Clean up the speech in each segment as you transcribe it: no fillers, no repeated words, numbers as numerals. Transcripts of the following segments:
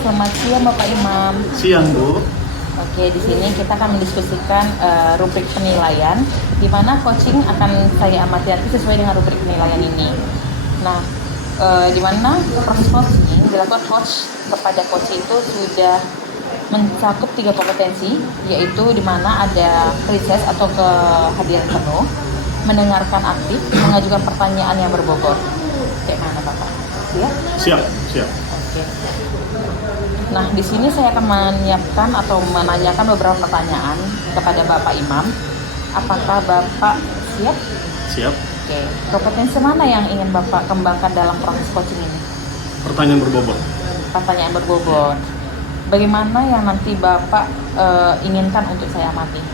selamat siang Bapak Imam. Siang, Bu. Oke, di sini kita akan mendiskusikan rubrik penilaian, di mana coaching akan saya amati nanti sesuai dengan rubrik penilaian ini. Nah, di mana proses coaching dilakukan coach kepada coach itu sudah mencakup 3 kompetensi, yaitu di mana ada recess atau kehadiran penuh, mendengarkan aktif, mengajukan pertanyaan yang berbobot. Kayak mana Bapak? Siap? Siap. Oke. Nah, di sini saya akan menyiapkan atau menanyakan beberapa pertanyaan kepada Bapak Imam. Apakah Bapak siap? Siap. Oke. Kompetensi mana yang ingin Bapak kembangkan dalam proses coaching ini? Pertanyaan berbobot. Pertanyaan berbobot. Bagaimana yang nanti Bapak inginkan untuk saya amati?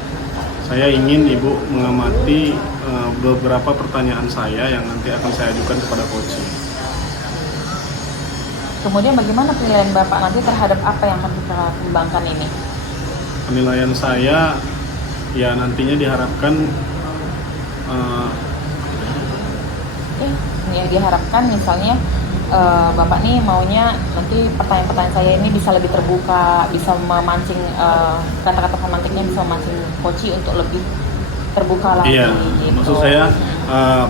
Saya ingin Ibu mengamati beberapa pertanyaan saya yang nanti akan saya ajukan kepada coaching. Kemudian bagaimana penilaian Bapak nanti terhadap apa yang akan kita kembangkan ini? Penilaian saya ya nantinya diharapkan Ya diharapkan misalnya Bapak nih maunya nanti pertanyaan-pertanyaan saya ini bisa lebih terbuka, bisa memancing kata-kata pemantiknya bisa memancing coach untuk lebih terbuka lagi. iya, gitu. maksud saya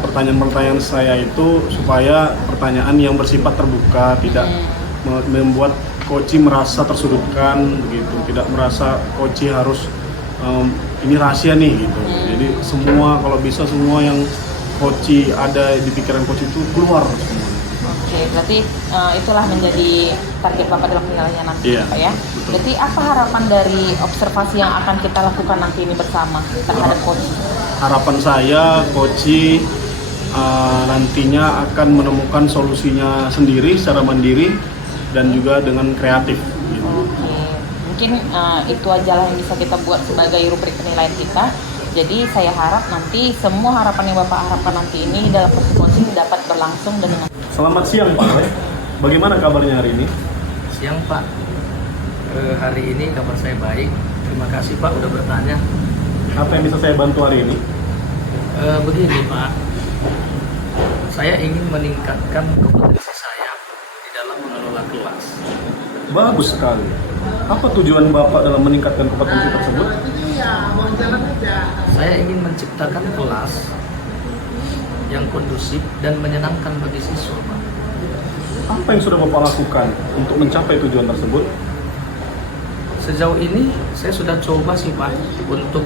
pertanyaan-pertanyaan saya itu supaya pertanyaan yang bersifat terbuka, tidak membuat coach merasa tersudutkan begitu, tidak merasa coach harus ini rahasia nih gitu. Jadi semua kalau bisa semua yang coach ada di pikiran coach itu keluar semua. Oke, berarti itulah menjadi target Bapak dalam penilaiannya nanti, Iya, Pak ya. betul. Berarti apa harapan dari observasi yang akan kita lakukan nanti ini bersama terhadap coach? Harapan saya coach nantinya akan menemukan solusinya sendiri secara mandiri dan juga dengan kreatif. Gitu. Oke, mungkin itu aja lah yang bisa kita buat sebagai rubrik penilaian kita. Jadi saya harap nanti semua harapan yang Bapak harapkan nanti ini dalam proses coaching dapat berlangsung dan dengan. Selamat siang Pak Roy. Bagaimana kabarnya hari ini? Siang Pak, hari ini kabar saya baik. Terima kasih Pak udah bertanya. Apa yang bisa saya bantu hari ini? Begini Pak, saya ingin meningkatkan kompetensi saya di dalam mengelola kelas. Bagus sekali. Apa tujuan Bapak dalam meningkatkan kompetensi tersebut? Saya ingin menciptakan kelas yang kondusif dan menyenangkan bagi siswa Pak. Apa yang sudah Bapak lakukan untuk mencapai tujuan tersebut? Sejauh ini saya sudah coba sih Pak untuk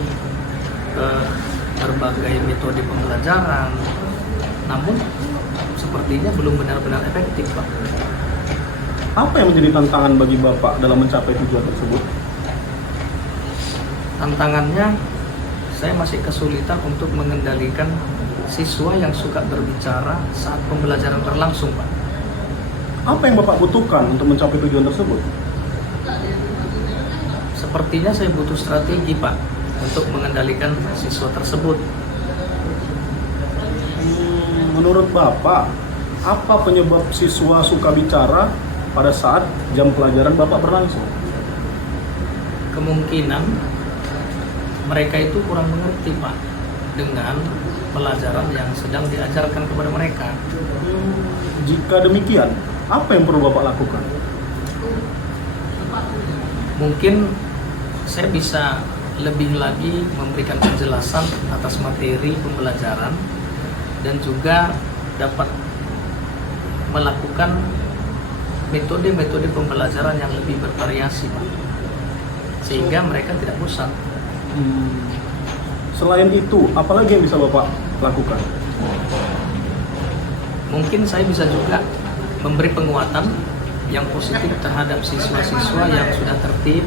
berbagai metode pembelajaran, namun sepertinya belum benar-benar efektif Pak. Apa yang menjadi tantangan bagi Bapak dalam mencapai tujuan tersebut? Tantangannya, saya masih kesulitan untuk mengendalikan siswa yang suka berbicara saat pembelajaran berlangsung, Pak. Apa yang Bapak butuhkan untuk mencapai tujuan tersebut? Sepertinya saya butuh strategi, Pak, untuk mengendalikan siswa tersebut. Menurut Bapak, apa penyebab siswa suka bicara pada saat jam pelajaran Bapak berlangsung? Kemungkinan mereka itu kurang mengerti, Pak, dengan pelajaran yang sedang diajarkan kepada mereka. Jika demikian, apa yang perlu Bapak lakukan? Mungkin saya bisa lebih lagi memberikan penjelasan atas materi pembelajaran dan juga dapat melakukan metode-metode pembelajaran yang lebih bervariasi, Pak, sehingga mereka tidak bosan. Selain itu, apalagi yang bisa Bapak lakukan? Mungkin saya bisa juga memberi penguatan yang positif terhadap siswa-siswa yang sudah tertib,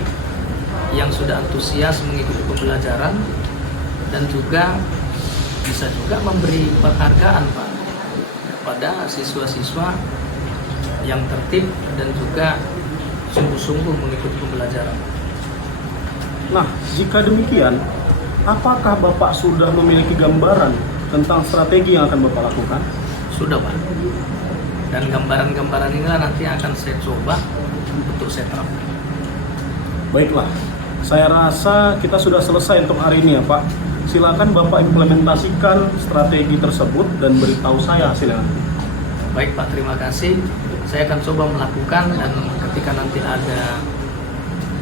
yang sudah antusias mengikuti pembelajaran, dan juga bisa juga memberi penghargaan, Pak, pada siswa-siswa yang tertib dan juga sungguh-sungguh mengikuti pembelajaran. Nah, jika demikian, apakah Bapak sudah memiliki gambaran tentang strategi yang akan Bapak lakukan? Sudah, Pak. Dan gambaran-gambaran inilah nanti akan saya coba untuk saya terapkan. Baiklah, saya rasa kita sudah selesai untuk hari ini ya Pak. Silakan Bapak implementasikan strategi tersebut dan beritahu saya hasilnya nanti. Baik Pak, terima kasih. Saya akan coba melakukan, dan ketika nanti ada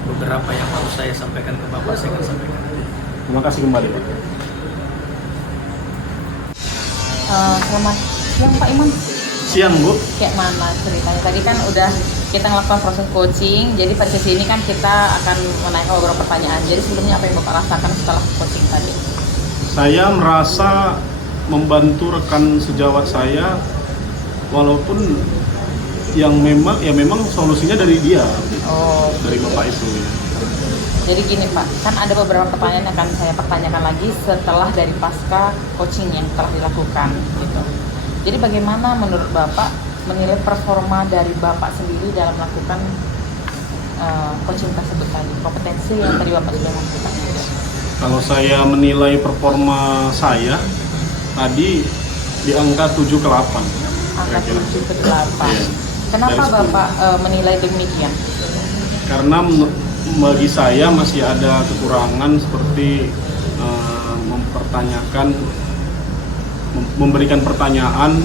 beberapa yang harus saya sampaikan ke Bapak, saya akan sampaikan. Terima kasih kembali Pak. Selamat siang Pak Iman. Siang Bu. Kayak mana ceritanya? Tadi kan udah kita melakukan proses coaching, jadi pada sesi ini kan kita akan menaikkan beberapa pertanyaan. Jadi sebelumnya apa yang Bapak rasakan setelah coaching tadi? Saya merasa membantu rekan sejawat saya, walaupun yang memang solusinya dari dia, Oh, dari Bapak itu ya. jadi gini Pak, kan ada beberapa pertanyaan yang akan saya pertanyakan lagi setelah dari pasca coaching yang telah dilakukan gitu. Jadi bagaimana menurut Bapak menilai performa dari Bapak sendiri dalam melakukan coaching tersebut tadi, kompetensi yang tadi Bapak sudah lakukan? Kalau saya menilai performa saya tadi di angka 7 ke 8. Angka kira-kira. 7 ke 8. Iya. Kenapa Dari 10. Bapak menilai demikian? Karena bagi saya masih ada kekurangan seperti memberikan pertanyaan,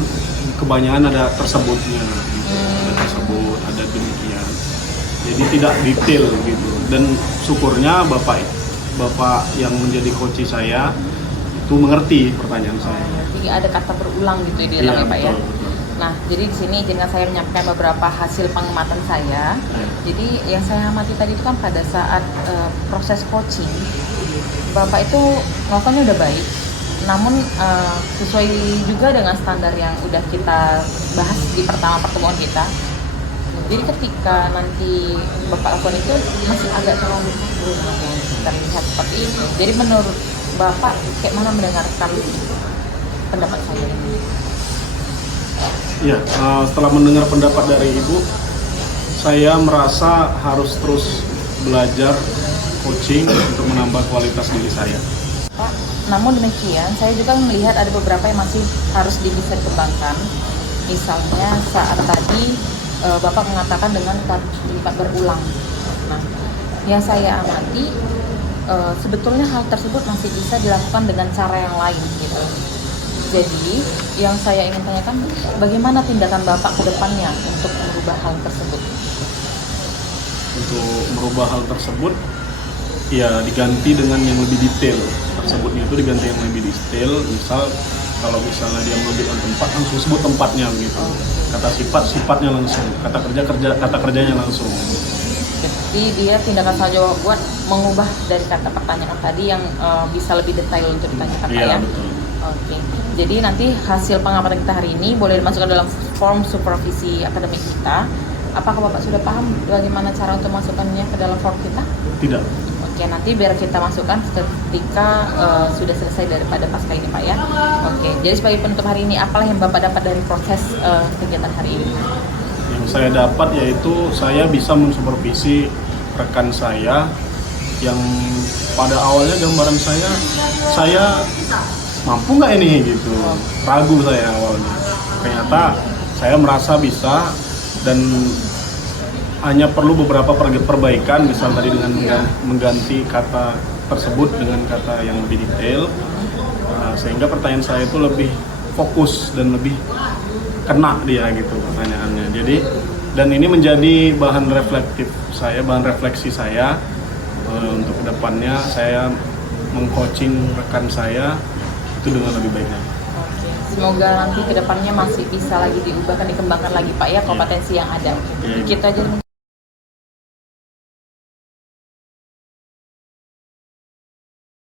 kebanyakan ada tersebutnya, ada tersebut, ada demikian. Jadi tidak detail gitu. Dan syukurnya Bapak yang menjadi coach saya itu mengerti pertanyaan saya. Jadi ada kata berulang gitu di dalam ya Pak ya. betul. Nah, jadi di sini izinkan saya menyampaikan beberapa hasil pengamatan saya. Jadi yang saya amati tadi itu kan pada saat proses coaching, Bapak itu ngelakuannya udah baik, namun sesuai juga dengan standar yang udah kita bahas di pertemuan kita. Jadi ketika nanti Bapak lakukan itu masih agak terlalu terlihat seperti itu. Jadi menurut Bapak kayak mana mendengarkan pendapat saya ini? Ya, setelah mendengar pendapat dari Ibu, saya merasa harus terus belajar coaching untuk menambah kualitas diri saya. Pak, namun demikian, saya juga melihat ada beberapa yang masih harus bisa dikembangkan. Misalnya saat tadi Bapak mengatakan dengan kalimat berulang. Nah, yang saya amati sebetulnya hal tersebut masih bisa dilakukan dengan cara yang lain gitu. Jadi, yang saya ingin tanyakan, bagaimana tindakan Bapak ke depannya untuk merubah hal tersebut? Untuk merubah hal tersebut, ya diganti dengan yang lebih detail. Tersebutnya itu diganti yang lebih detail. Misal, kalau misalnya dia menyebutkan tempat, langsung sebut tempatnya gitu. Kata sifat, sifatnya langsung. Kata kerja, kata kerjanya langsung. Jadi dia tindakan saja buat mengubah dari kata pertanyaan tadi yang bisa lebih detail untuk ditanyakan Pak Iya, ya? betul. Oke, jadi nanti hasil pengamatan kita hari ini boleh dimasukkan dalam form supervisi akademik kita. Apakah Bapak sudah paham bagaimana cara untuk masukkannya ke dalam form kita? Tidak. Oke, nanti biar kita masukkan ketika sudah selesai daripada pasca ini Pak ya. Oke, jadi sebagai penutup hari ini, apalah yang Bapak dapat dari proses kegiatan hari ini? Yang saya dapat yaitu saya bisa mensupervisi rekan saya yang pada awalnya gambaran saya mampu nggak ini gitu, ragu saya awalnya. Ternyata saya merasa bisa, dan hanya perlu beberapa perbaikan, misal tadi dengan mengganti kata tersebut dengan kata yang lebih detail, sehingga pertanyaan saya itu lebih fokus dan lebih kena dia gitu pertanyaannya. Jadi, dan ini menjadi bahan refleksi saya untuk kedepannya saya mengcoaching rekan saya itu dengan lebih baik lagi. Oke, semoga nanti kedepannya masih bisa lagi diubahkan, dikembangkan lagi Pak ya kompetensi yang ada. Iya. Kita aja.